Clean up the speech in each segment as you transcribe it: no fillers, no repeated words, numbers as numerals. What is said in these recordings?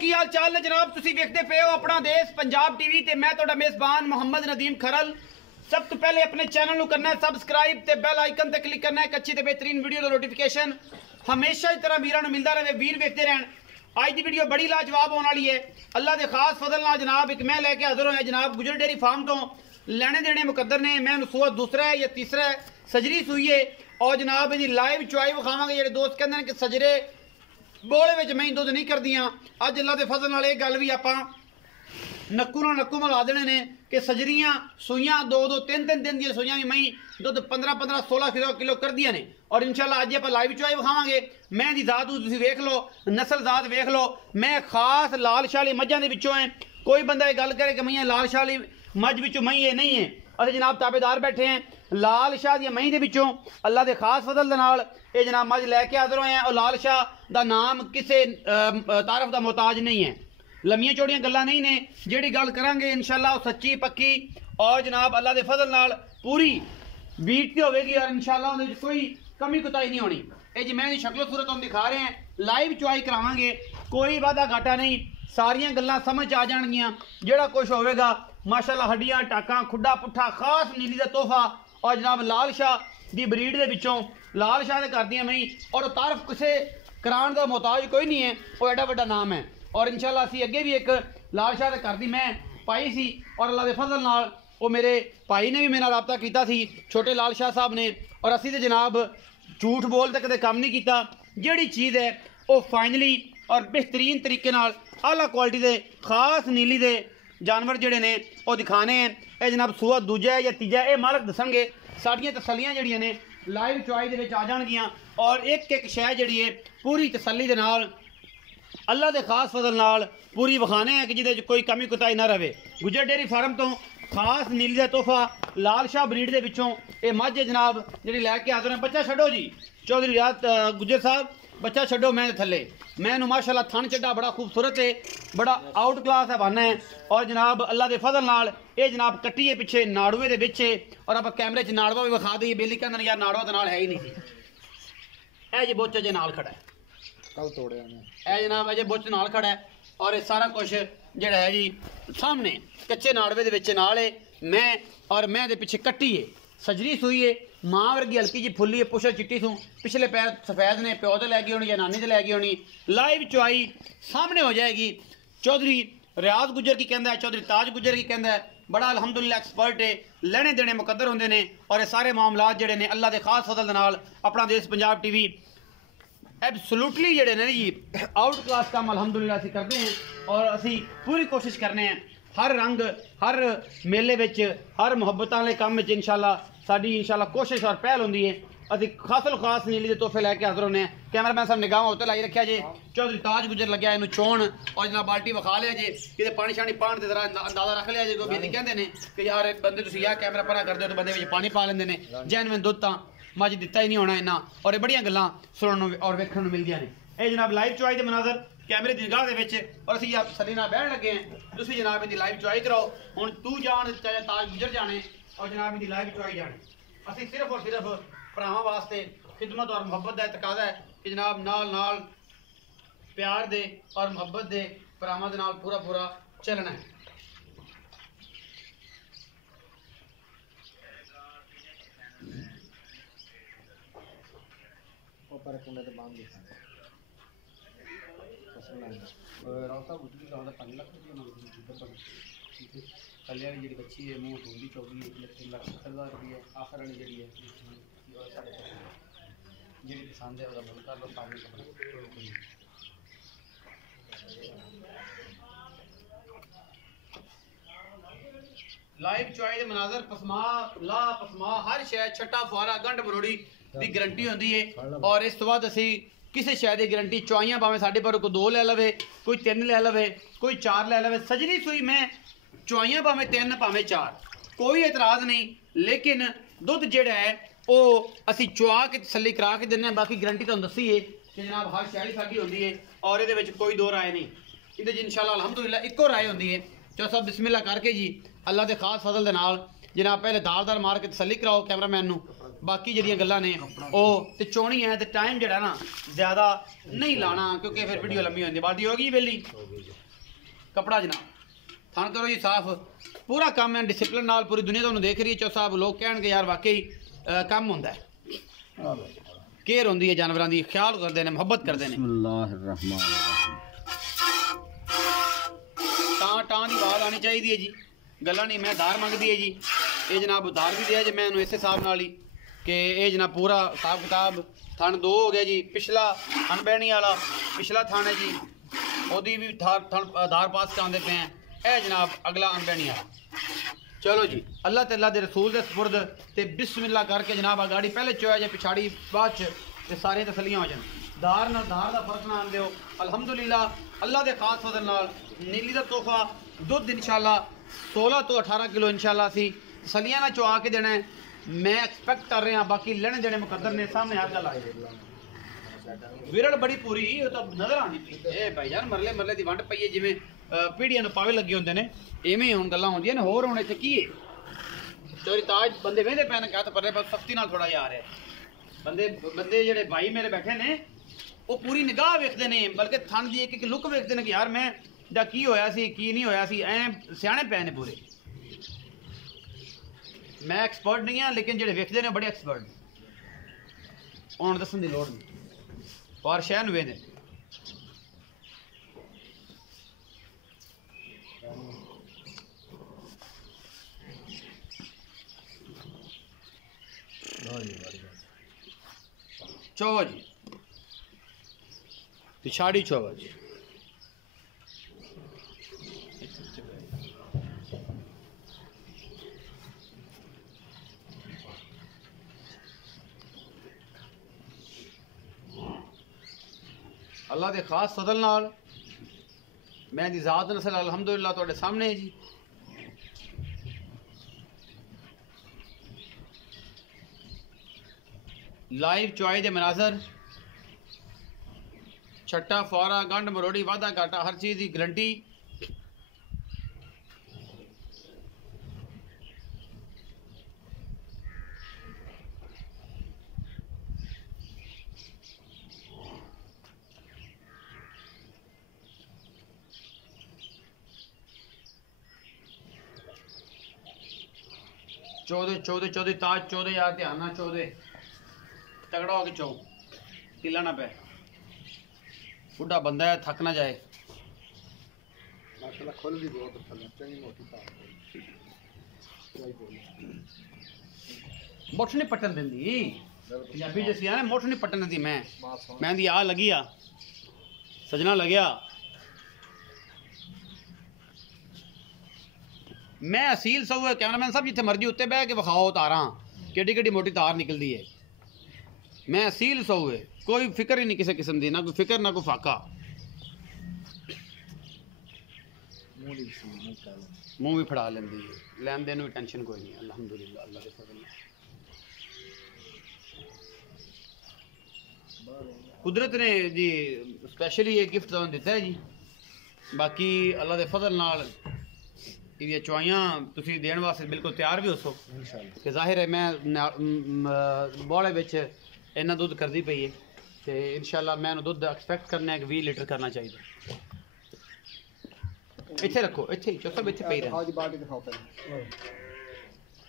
की हाल चाल ने जनाब, तुसी देखते पे हो अपना देश पंजाब टीवी ते मैं तुहाडा मेजबान मोहम्मद नदीम खरल। सब तो पहले अपने चैनल को करना है सबसक्राइब ते बेल आइकन ते क्लिक करना है। एक अच्छी ते बेहतरीन वीडियो का नोटिफिकेशन हमेशा की तरह वीरां नूं मिलता रहे, वीर देखते रहन। अज की वीडियो बड़ी लाजवाब होने वाली है। अल्लाह के खास फजल नाल जनाब एक मैं लैके हाजिर होया जनाब गुजर डेयरी फार्म तो। लेने देने मुकद्दर ने, मैं सूआ दूसरा है या तीसरा है, सजरी सूई है और जनाब जी लाइव चुआई विखावांगे। जेडे दोस्त कहते हैं कि सजरे बोले में मैं दुध नहीं करदियां, अज अल्लाह के फजल नाल गल भी आपां नक्कू ना नक्कू मिला देने ने कि सजरियां सूइयां दो दो तीन तीन दिन दी सूइयां भी मई दुध 15-15 16 किलो कर दिया ने। और इंशाल्लाह अज आप लाइव चुआई विखावांगे। मैं दी जात तुसीं वेख लो, नस्ल जात वेख लो। मैं खास लाल शाह मझां दे विचों है। कोई बंदा ये गल करे कि मैं लाल शाह मझ विचों मई ये नहीं है, असीं जनाब ताबेदार बैठे हैं लाल शाह दी मई दे विचों। अल्लाह के खास फजल दे नाल ये जनाब मझ लैके हाजिर होए हैं। और लाल शाह दा नाम किसी तारफ का मोहताज नहीं है, लम्मियां चौड़ियां गल्लां नहीं ने। जिहड़ी गल करांगे इंशाल्लाह सच्ची पक्की और जनाब अल्लाह के फजल नाल पूरी बीटती होगी और इंशाल्लाह उहदे विच कोई कमी कुताही नहीं होनी। ये जी मैं शक्लो सूरत हम दिखा रहे हैं, लाइव चुआई करावांगे, कोई वादा घाटा नहीं, सारियां गल्लां समझ आ जाणगियां। जिहड़ा कुछ होवेगा माशाल्लाह हड्डियां टाकां खुड्डा पुट्ठा खास नीली दा तोहफा। और जनाब लाल शाह दी ब्रीड दे विचों लाल शाह दे घर दियां मई और तारफ किसे कराण दा मोहताज कोई नहीं है, वो एडा वड्डा नाम है। और इंशाल्लाह असीं अगे भी एक लाल शाह दे घर दी मैं पाई सी और अल्लाह के फजल नाल वो मेरे भाई ने भी मेरे नाल राबता कीता सी, छोटे लाल शाह साहब ने। और असीं ते जनाब झूठ बोल ते कदे काम नहीं कीता। जिहड़ी चीज़ है वो फाइनली और बेहतरीन तरीके नाल आला क्वालिटी दे खास नीली दे जानवर जिहड़े ने वो दिखाने हैं। ये जनाब सूआ दूजा है या तीजा ये मालक दसणगे। साडियां तसल्लियां जिहड़ियां ने लाइव चुआई दे विच आ जाणगियां और एक एक शै जिहड़ी है पूरी तसल्ली दे नाल अल्लाह के खास फजल नाल पूरी विखाने हैं कि जिहदे कोई कमी कुताही ना रहे। गुजर डेयरी फार्म तो खास नीली का तोहफा लाल शाह ब्रीड के पिछों ये मझ जनाब जी लैके हाजिर हैं। बच्चा छड्डो जी चौधरी रियात गुजर साहब, बच्चा छड्डो मैं थले। मैं माशाल्लाह थन चड्डा बड़ा खूबसूरत है, बड़ा आउट क्लास है बहाना है। और जनाब अल्लाह के फजल नाल ये जनाब कट्टी है पिछे नाड़ुए के विच और आप कैमरे च नाड़वा भी विखा दी। बेली कहते यार नाड़वा तो नाल है ही नहीं सी। ए जी बुच अजे नाल खड़ा है, कल तोड़िया ए जनाब अजे बुच नाल खड़ा है और ये सारा कुछ जिहड़ा है जी सामने कच्चे नाड़वे दे विच नाल है। मैं और मैं दे पिछे कट्टी है, सजरी सूई है, मां वर्गी हल्की जी फुल्ली है, पुछल चिट्टी सूं, पिछले पैर सफेद ने, प्यो ते लै गई होनी या नानी ते लै गई होनी। लाइव चुआई सामने हो जाएगी। चौधरी रियाज गुजर की कहता है, चौधरी ताज गुजर की कहता है, बड़ा अलहमदुलिल्लाह एक्सपर्ट है, लेने देने मुकद्दर होंदे ने। और ये सारे मामलात जिहड़े ने अल्लाह के खास फजल दे नाल अपना देश पंजाब टीवी एब्सोल्यूटली जिहड़े ने जी आउट क्लास काम अलहमदुलिल्लाह असीं करते हैं। और असीं पूरी कोशिश करने हैं हर रंग हर मेले विच हर मुहब्बतां वाले काम विच इंशाल्लाह साडी इंशाल्लाह कोशिश और पहल होंदी है। असीं खासल खास नीली दे तोहफे लैके हाजिर होने हैं। कैमरामैन साहब निगाह उत्ते लाई रखिया जे। चौधरी ताज गुजर लग्या इनू छोण और जनाब बाल्टी विखा लिया जे, किते पानी शानी पाण दे जरा अंदाजा रख लिया जे। कोई बेदी कहंदे ने कि यार बंदे तुसीं यार कैमरा परा कर दो तो बंदे विच पानी पा लेंदे ने। जैनविन दुध तां मज दिता ही नहीं होना इन्ना। और ये बड़ियां गल्लां सुनने और वेखण नूं मिलदियां ने। ये जनाब लाइव चुआई दे मनाजर कैमरे की निगाह दे विच और असीं आप सली नाल बहण लगे हैं। तुसीं जनाब इहदी लाइव चुआई कराओ। हुण तू जान चाहे ताज गुजर जाने और जनाब इहदी लाइव चुआई जाने। असीं सिर्फ और सिर्फ भरावां वास्ते खिदमत और मुहब्बत का तकाजा है कि जनाब नाल नाल प्यार दे और मुहब्बत दे भरावां दे नाल पूरा पूरा चलना है। पर कुंडे ते बांध दिखा रास्ता बुझी जाता 5 लाख रुपये कल वाली जी बच्ची है मुँह ढूंढी चौकी 1,70,000 रुपये आखिर वाली जी है जी पसंद है वह मुल कर लो सामने। लाइव चुआई दे मनाजर पसमा ला पसमा हर शै छट्टा फुआरा गंढ मरोड़ी की गारंटी होंदी है। और इस तो बाद असी किसी शै की गारंटी चुआइयां भावें साढ़े पर कोई 2 लै लवे, कोई 3 लै लवे, कोई 4 लै लवे। सजरी सूई मैं चुआइयां भावें 3 भावें 4 कोई एतराज़ नहीं, लेकिन दुध जिहड़ा है वो असी चुआ के तसल्ली करा के दिंदे। बाकी गारंटी तुहानूं दस्सी है कि जनाब हर शै साडी होंदी है और ये कोई दो राय नहीं। ये इंशाल्लाह अलहमदुलिल्लाह इक्को राय होंदी है। चलो सब बिस्मिल्लाह करके जी अल्लाह के खास फजल दे नाल जनाब पहले दारदार मार के तसल्ली कराओ कैमरामैन नूं बाकी ਜਿਹੜੀਆਂ ਗੱਲਾਂ ਨੇ ਉਹ ਤੇ ਚੋਣੀ ਹੈ ਤੇ ਟਾਈਮ ਜਿਹੜਾ ਨਾ ਜ਼ਿਆਦਾ ਨਹੀਂ ਲਾਣਾ ਕਿਉਂਕਿ ਫਿਰ ਵੀਡੀਓ ਲੰਮੀ ਹੋ ਜਾਂਦੀ ਬਾਲਟੀ ਹੋ ਗਈ ਵੇਲੀ ਕਪੜਾ ਜਨਾਬ ਥਣ ਕਰੋ ਜੀ ਸਾਫ਼ ਪੂਰਾ ਕੰਮ ਹੈ ਡਿਸਪਲਿਨ ਨਾਲ ਪੂਰੀ ਦੁਨੀਆ ਤੁਹਾਨੂੰ ਦੇਖ ਰਹੀ ਹੈ ਚੋ ਸਾਹਿਬ ਲੋਕ ਕਹਿਣਗੇ ਯਾਰ ਵਾਕਈ ਕੰਮ ਹੁੰਦਾ ਹੈ ਕੇਅਰ ਹੁੰਦੀ ਹੈ ਜਾਨਵਰਾਂ ਦੀ ਖਿਆਲ ਕਰਦੇ ਨੇ ਮੁਹੱਬਤ ਕਰਦੇ ਨੇ ਟਾਂ ਦੀ ਆਵਾਜ਼ ਆਣੀ ਚਾਹੀਦੀ ਹੈ ਜੀ ਗੱਲਾਂ ਨਹੀਂ ਮੈਂ ਧਾਰ ਮੰਗਦੀ ਹੈ ਜੀ ਇਹ ਜਨਾਬ ਉਧਾਰ ਵੀ ਦਿਆ ਜੇ ਮੈਂ ਇਹਨੂੰ ਇਸੇ ਹਿਸਾਬ ਨਾਲ ਹੀ कि ये जनाब पूरा हिसाब किताब थान 2 हो गया जी पिछला अनबैनी वाला पिछला थान है जी ओदी भी धार पास कराते पे हैं ए जनाब अगला अनबैनी वाला चलो जी अल्लाह ते अल्लाह दे रसूल दे सुपुर्द ते बिस्मिल्लाह करके जनाब गाड़ी पहले चोया जे पिछाड़ी बाद च सारी तसलियां हो जान धार दा फर्क ना आन दियो अल्हम्दुलिल्लाह अल्लाह दे खास फजल नाल नीली दा तोहफा दुध इंशाल्लाह 16 तो 18 किलो इंशाल्लाह सी तसलियां ना चुआ के देना है मैं एक्सपेक्ट कर रहे हैं बाकी लेने देने मुकद्दर ने सामने हर गल आई विरल बड़ी पूरी तो नजर आनी पई ए भाई यार मरले मरले दी वंड पई है जिवें पीढ़ियां नु पावे लगे होंदे ने एवें हुन गल्लां होंदियां ने होर हुन इत्थे की है चोरी ताज बंदे वेंदे पैन क्या तो परले बस सख्ती नाल थोड़ा यार है बंदे जेड़े भाई मेरे बैठे ने वो पूरी निगाह वेखदे ने बल्कि थन दी एक लुक वेखदे ने कि यार मैं दा की होया सी की नहीं होया सी ऐ सियाणे पै ने पूरे मैं एक्सपर्ट नहीं हाँ लेकिन जेडे वेखते ने बड़े एक्सपर्ट उन्होंने दसन की लोड़ नहीं और शहर वेंदे चौवा जी पिछाड़ी चौवा जी अल्लाह के खास फजल नाल मैं दी ज़ात नस्ल अलहमदुलिल्लाह तुहाडे सामने है जी लाइव चुआई दे मनाजर छट्टा फौरा गंढ मरोड़ी वाधा घाटा हर चीज़ की गारंटी चौदह ताज 14,000 ध्यान ना 14 तगड़ा हो के 4 ढिला ना पे बुढ़ा बंदा है थक ना जाए माशाल्लाह खुल भी बहुत अच्छा चंगी मोटी तार मुठ नहीं पटन देंदी पंजाबी जैसी है ना मुठ नहीं पटन देंदी मैं दी आ लगी आ सजना लग्या मैं असील सऊ है कैमरामैन साहब जिथे मर्जी उत्ते बह के विखाओ तारा केडी केडी मोटी तार निकलती है मैं असील सऊ है कोई फिक्र ही नहीं किसी किस्म की ना कोई फिक्र ना कोई फाका मुंह भी फड़ा लेंदी है लैन देन भी टेंशन कोई नहीं अल्हम्दुलिल्लाह अल्लाह के फजल कुदरत ने जी स्पेशली ये गिफ्ट तुहानू दिता है जी बाकी अल्लाह के फजल नाल ये चुआइयाँ तुसी देने वास्ते बिल्कुल तैयार भी हो सो कि जाहिर है मैं बोड़े विच इन्ना दुध करती पई है तो इंशाल्लाह मैं दुध एक्सपेक्ट करना है कि 20 लीटर करना चाहिए इत्थे रखो इत्थे चो सब इत्थे पई रहे बाल्टी दिखाओ पहले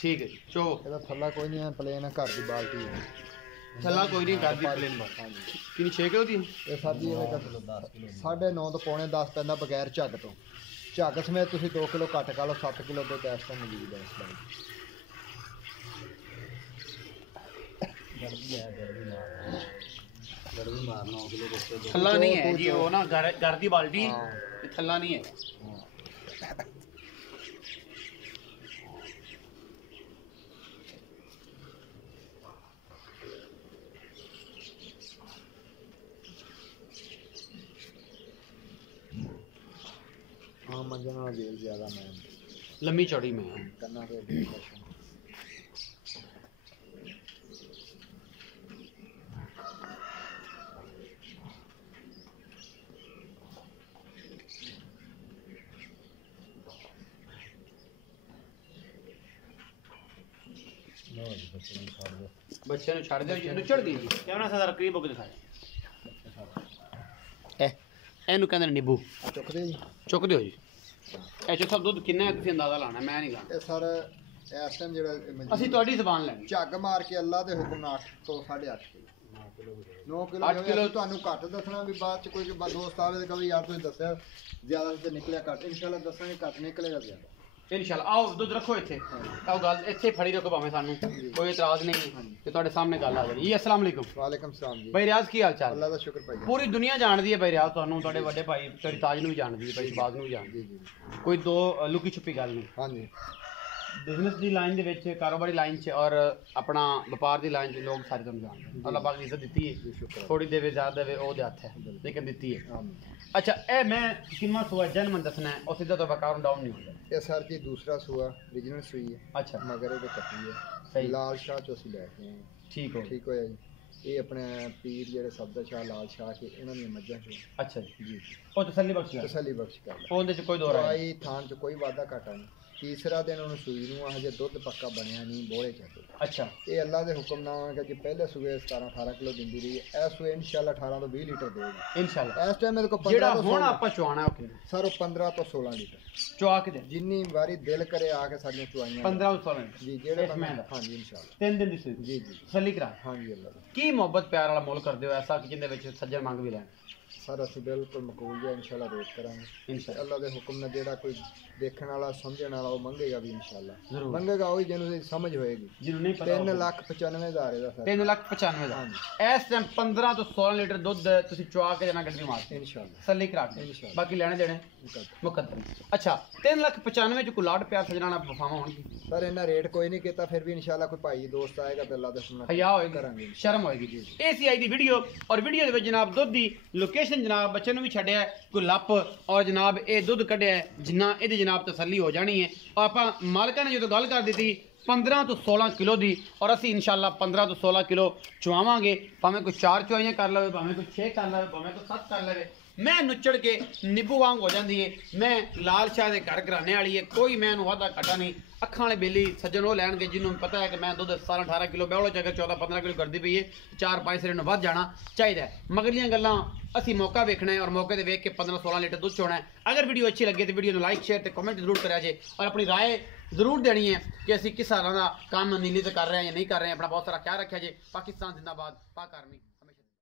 ठीक है चो ਇਹਦਾ ਥੱਲਾ ਕੋਈ ਨਹੀਂ ਹੈ ਪਲੇਨ ਘਰ ਦੀ ਬਾਲਟੀ ਹੈ थल्ला कोई नहीं कर दी प्लेन कितनी 6 किलो दी ਇਹ ਸਾਡੀ ਇਹਦੇ ਕੱਟ 9.5 ਤੋਂ ਪੌਣੇ 10 ਪੈਂਦਾ ਬਗੈਰ ਝੱਗ ਤੋਂ ਝੱਗ ਸਮੇਤ ਤੁਸੀਂ 2 ਕਿਲੋ ਘੱਟ ਕਾ ਲਓ 7 ਕਿਲੋ ਦੇ ਟੈਸਟ ਤੋਂ ਮੌਜੂਦ ਹੈ ਇਸ ਵਾਰ गड़वी मारना 9 किलो बच्चे थल्ला नहीं है जी वो ना घर दी बाल्टी थल्ला नहीं है हाँ मंजना जेल ज़्यादा मैं लंबी चौड़ी में करना तो लो जी बच्चे छोड़ दो ਬੱਚੇ ਨੂੰ ਛੱਡ ਦਿਓ ਜੀ, ਨੁੱਚੜ ਗਈ ਜੀ। ਕਿਵੇਂ ਸਰ ਕਰੀਬ ਹੋ ਕੇ ਦਿਖਾਇਆ ਇਹਨੂੰ ਕਹਿੰਦੇ ਨੇ ਨਿੰਬੂ। ਚੁੱਕਦੇ ਜੀ, ਚੁੱਕ ਦਿਓ ਜੀ। ਇਹ ਚੋਂ ਸਭ ਦੁੱਧ ਕਿੰਨਾ ਹੈ ਤੁਸੀਂ ਅੰਦਾਜ਼ਾ ਲਾਣਾ, ਮੈਂ ਨਹੀਂ ਲਾਣਾ। ਇਹ ਸਰ ਇਸ ਟਾਈਮ ਜਿਹੜਾ ਅਸੀਂ ਤੁਹਾਡੀ ਜ਼ਬਾਨ ਲੈਣੀ। ਝੱਗ ਮਾਰ ਕੇ ਅੱਲਾ ਦੇ ਹੁਕਮ ਨਾਲ 8 ਤੋਂ 8.5 ਕਿਲੋ 9 ਕਿਲੋ 8 ਕਿਲੋ ਤੁਹਾਨੂੰ ਘੱਟ ਦੱਸਣਾ ਵੀ ਬਾਅਦ ਚ ਕੋਈ ਦੋਸਤ ਆਵੇ ਤੇ ਕਹੇ ਯਾਰ ਤੁਸੀਂ ਦੱਸਿਆ ਜ਼ਿਆਦਾ ਤੇ ਨਿਕਲਿਆ ਘੱਟ, ਇਨਸ਼ਾਅੱਲਾ ਦੱਸਾਂਗੇ ਘੱਟ ਨਿਕਲੇਗਾ ਜ਼ਿਆਦਾ ਇਨਸ਼ਾਅੱਲਾ। ਆਓ ਦੁੱਧ ਰੱਖੋ ਇੱਥੇ, ਆਓ ਗੱਲ ਇੱਥੇ ਫੜੀ ਰੱਖੋ ਭਾਵੇਂ, ਸਾਨੂੰ ਕੋਈ ਇਤਰਾਜ਼ ਨਹੀਂ ਤੇ ਤੁਹਾਡੇ ਸਾਹਮਣੇ ਗੱਲ ਆ ਜਾਣੀ ਜੀ। अस्सलाम वालेकुम। ਵਾਲੇਕਮ ਸਲਾਮ ਜੀ। ਭਾਈ ਰਿਆਜ਼ ਕੀ ਹਾਲ ਚਾਲ? ਅੱਲਾ ਦਾ ਸ਼ੁਕਰ ਭਾਈ। ਪੂਰੀ ਦੁਨੀਆ ਜਾਣਦੀ ਹੈ ਭਾਈ ਰਿਆਜ਼ ਤੁਹਾਨੂੰ, ਤੁਹਾਡੇ ਵੱਡੇ ਭਾਈ ਤੇਰੀ ਤਾਜ ਨੂੰ ਵੀ ਜਾਣਦੀ ਹੈ, ਭਾਈ ਸ਼ਬਾਜ਼ ਨੂੰ ਵੀ ਜਾਣਦੀ ਜੀ ਹੈ। ਕੋਈ ਦੋ ਲੁਕੀ ਛੁਪੀ ਗੱਲ ਨਹੀਂ। ਹਾਂਜੀ ਬਿਜ਼ਨਸ ਦੀ ਲਾਈਨ ਦੇ ਵਿੱਚ, ਕਾਰੋਬਾਰੀ ਲਾਈਨ 'ਚ ਔਰ ਆਪਣਾ ਵਪਾਰ ਦੀ ਲਾਈਨ 'ਚ ਲੋਕ ਸਾਰੇ ਤੁਹਾਨੂੰ ਜਾਣਦੇ। ਅੱਲਾਹ ਪਾਕ ਨੇ ਇੱਜ਼ਤ ਦਿੱਤੀ ਹੈ, ਥੋੜੀ ਦੇਵੇ ਜ਼ਿਆਦਾ ਦੇਵੇ ਉਹਦੇ ਹੱਥ ਹੈ, ਲੇਕਿਨ ਦਿੱਤੀ ਹੈ। ਅੱਛਾ ਇਹ ਮੈਂ ਕਿੰਨਾ ਸੂਆ ਜਨਮ ਦੱਸਣਾ ਹੈ, ਉਹ ਸਿੱਧਾ ਤੋਂ ਵਕਾਰ ਡਾਊਨ ਨਹੀਂ ਹੁੰਦਾ। ਇਹ ਸਰ ਜੀ ਦੂਸਰਾ ਸੂਆ ਰੀਜਨਲ ਸੂਈ ਹੈ। ਅੱਛਾ ਮਗਰ ਇਹਦੇ ਕੱਟੀ ਹੈ ਸਹੀ। ਲਾਲ ਸ਼ਾਹ ਚੋਂ ਅਸੀਂ ਲੈ ਕੇ ਆਏ ਹਾਂ। ਠੀਕ ਹੋ ਠੀਕ ਹੋਇਆ ਜੀ। ਇਹ ਆਪਣੇ ਪੀਰ ਜਿਹੜੇ ਸਬਜ਼ਾ ਸ਼ਾਹ ਲਾਲ ਸ਼ਾਹ ਕੇ ਇਹਨਾਂ ਦੀਆਂ ਮੱਝਾਂ ਚੋਂ। ਅੱਛਾ ਜੀ, ਜੀ ਉਹ ਤਸੱਲੀ ਬਖਸ਼ ਗੱਲ, ਤਸੱਲੀ ਬਖਸ਼ ਕਰ ਉਹਦੇ 'ਚ ਕੋਈ ਦੋ ਰਾਏ ਦਵਾਈ ਥਾਂ ਚ ਕੋਈ ਵਾਧਾ ਘਾਟਾ ਨਹੀਂ। ਤੀਸਰਾ ਦਿਨ ਉਹਨੂੰ ਸੂਈ ਨੂੰ ਹਜੇ ਦੁੱਧ ਪੱਕਾ ਬਣਿਆ ਨਹੀਂ, ਬੋਲੇ ਚੱਲੇ। ਅੱਛਾ ਇਹ ਅੱਲਾ ਦੇ ਹੁਕਮ ਨਾਲ ਹੋਵੇਗਾ ਕਿ ਪਹਿਲੇ ਸੂਏ 17-18 ਕਿਲੋ ਦਿੰਦੀ ਰਹੀ ਹੈ, ਇਸ ਸੂਏ ਇਨਸ਼ਾਅੱਲਾ 18 ਤੋਂ 20 ਲੀਟਰ ਦੇਗੀ ਇਨਸ਼ਾਅੱਲਾ। ਇਸ ਟਾਈਮ ਮੇਰੇ ਕੋਲ 15 ਜਿਹੜਾ ਤੋਂ ਹੁਣ 16 ਆਪਾਂ ਚੁਆਣਾ ਉਹ ਕਿੰਨਾ? ਸਰ ਉਹ 15 ਤੋਂ 16 ਲੀਟਰ ਚੁਆ ਕੇ ਦੇ ਜਿੰਨੀ ਵਾਰੀ ਦਿਲ ਕਰੇ ਆ ਕੇ ਸਾਡੀਆਂ ਚੁਆਈਆਂ 15 16 ਜੀ ਜਿਹੜੇ ਇਸ ਮਹੀਨੇ ਦਾ। ਹਾਂਜੀ ਇਨਸ਼ਾਅੱਲਾ। 3 ਦਿਨ ਦੀ ਸੀ ਜੀ ਜੀ ਤਸੱਲੀ ਕਰਾ। ਹਾਂਜੀ ਅੱਲਾ ਦਾ। ਕੀ ਮੁਹੱਬਤ ਪਿਆਰ ਵਾਲਾ ਮੁੱਲ ਕਰਦੇ ਹੋ ਐਸਾ ਕਿ ਜਿਹਦੇ ਵਿੱਚ ਸੱਜਣ ਮੰਗ ਵੀ ਲੈਣ? ਸਰ ਅਸੀਂ ਬਿਲਕੁਲ ਮਕਬੂਲ ਜਿਹਾ ਇਨਸ਼ਾਅੱਲਾ ਰੇਟ ਕਰਾਂਗੇ। ਇਨਸ਼ਾਅੱਲਾ ਅੱਲਾ ਦੇ ਹੁਕਮ ਨਾਲ ਜਿਹੜਾ ਕੋਈ ਦੇਖਣ ਵਾਲਾ ਸਮਝਣ ਵਾਲਾ ਉਹ ਮੰਗੇਗਾ ਵੀ ਇਨਸ਼ਾਅੱਲਾ। ਜ਼ਰੂਰ ਮੰਗੇਗਾ ਉਹੀ ਜਿਹਨੂੰ ਇਹਦੀ ਸਮਝ ਹੋਏਗੀ। ਜਿਹਨੂੰ ਨਹੀਂ ਪਤਾ 3,95,000 ਦਾ ਸਰ 3,95,000 ਇਸ ਟਾਈਮ 15 ਤੋਂ 16 ਲੀਟਰ ਦੁੱਧ ਤੁਸੀਂ ਚੁਆ ਕੇ ਦੇਣਾ ਗੱਡੀ ਮਾਰ ਇਨਸ਼ਾਅੱਲਾ ਤਸੱਲੀ ਕਰਾ ਕੇ, ਇਨਸ਼ਾਅੱਲਾ। ਬਾਕੀ ਲੈਣੇ ਦੇਣੇ ਮੁਕੱਦਮ। ਅੱਛਾ 3,95,000 ਚ ਕੋਈ ਲਾਡ ਪਿਆਰ ਸਜਣਾ ਨਾਲ ਵਫਾਵਾਂ ਹੋਣਗੀ? ਸਰ ਇਹਨਾਂ ਰੇਟ ਕੋਈ ਨਹੀਂ ਕੀਤਾ, ਫਿਰ ਵੀ ਇਨਸ਼ਾਅੱਲਾ ਕੋਈ ਭਾਈ ਦੋਸਤ ਆਏਗਾ ਤੇ ਅੱਲਾ ਦੇ ਹੁਕਮ ਨਾਲ ਹਯਾ ਹੋਏਗੀ, ਕਰਾਂਗੇ। ਸ਼ਰਮ ਹੋਏਗੀ। ਇਹ ਸੀ ਅੱਜ ਦੀ ਵੀਡੀਓ, ਔਰ ਵੀਡੀਓ ਦੇ ਵਿੱਚ ਜਨਾਬ ਦੁੱਧ ਦੀ ਲੋਕੇਸ਼ਨ ਜਨਾਬ ਬੱਚੇ ਨੂੰ ਵੀ ਛੱਡਿਆ ਹੈ, ਕੋਈ ਲੱਪ, ਔਰ ਜਨਾਬ ਇਹ ਦੁੱਧ ਕੱਢਿਆ ਹੈ ਜਿੰਨਾ ਇਹਦੀ ਜਨਾਬ ਤਸੱਲੀ ਹੋ ਜਾਣੀ ਹੈ। ਔਰ ਆਪਾਂ ਮਾਲਕਾਂ ਨੇ ਜਦੋਂ ਗੱਲ ਕਰ ਦਿੱਤੀ 15 ਤੋਂ 16 ਕਿਲੋ ਦੀ, ਔਰ ਅਸੀਂ ਇਨਸ਼ਾਅੱਲਾ 15 ਤੋਂ 16 ਕਿਲੋ ਚੁਆਵਾਂਗੇ, ਭਾਵੇਂ ਕੋਈ 4 ਚੁਆਈਆਂ ਕਰ ਲਵੇ, ਭਾਵੇਂ ਕੋਈ 6 ਕਰ ਲਵੇ, ਭਾਵੇਂ ਕੋਈ 7 ਕਰ ਲਵੇ। ਮੈਂ ਨੁੱਚੜ ਕੇ ਨਿੰਬੂ ਵਾਂਗ ਹੋ ਜਾਂਦੀ ਹੈ, ਮੈਂ ਲਾਲ ਸ਼ਾਹ ਦੇ ਘਰ ਘਰਾਣੇ ਵਾਲੀ ਹੈ, ਕੋਈ ਮੈਨੂੰ ਵਾਧਾ ਘਟਾ ਨਹੀਂ। ਅੱਖਾਂ ਵਾਲੇ ਬੇਲੀ ਸੱਜਣ ਉਹ ਲੈਣਗੇ ਜਿਹਨੂੰ ਪਤਾ ਹੈ ਕਿ ਮੈਂ ਦੁੱਧ 17-18 ਕਿਲੋ ਬਹਿਲੋ ਚ ਅਗਰ 14-15 ਕਿਲੋ ਕਰਦੀ ਪਈ ਹੈ, 4-5 ਸਿਰੇ ਨੂੰ ਵੱਧ ਜਾਣਾ ਚਾਹੀਦਾ ਹੈ। ਮਗਰਲੀਆਂ ਗੱਲਾਂ ਅਸੀਂ ਮੌਕਾ ਵੇਖਣਾ ਹੈ, ਔਰ ਮੌਕੇ ਤੇ ਵੇਖ ਕੇ 15-16 ਲੀਟਰ ਦੁੱਧ ਚੋਣਾ ਹੈ। ਅਗਰ ਵੀਡੀਓ ਅੱਛੀ ਲੱਗੇ ਤਾਂ ਵੀਡੀਓ ਨੂੰ ਲਾਈਕ ਸ਼ੇਅਰ ਤੇ ਕਮੈਂਟ ਜ਼ਰੂਰ ਕਰਿਆ ਜੇ, ਔਰ ਆਪਣੀ ਰਾਏ ਜ਼ਰੂਰ ਦੇਣੀ ਹੈ ਕਿ ਅਸੀਂ ਕਿਸ ਤਰ੍ਹਾਂ ਦਾ ਕੰਮ ਨੀਲੀ ਤੇ ਕਰ ਰਹੇ ਹਾਂ ਜਾਂ ਨਹੀਂ ਕਰ ਰਹੇ। ਆਪਣਾ ਬਹੁਤ ਸਾਰਾ ਖਿਆਲ ਰੱਖਿਆ ਜੇ। ਪਾਕਿਸਤਾਨ ਜ਼ਿੰਦਾਬਾਦ, ਪਾਕ ਆਰਮੀ।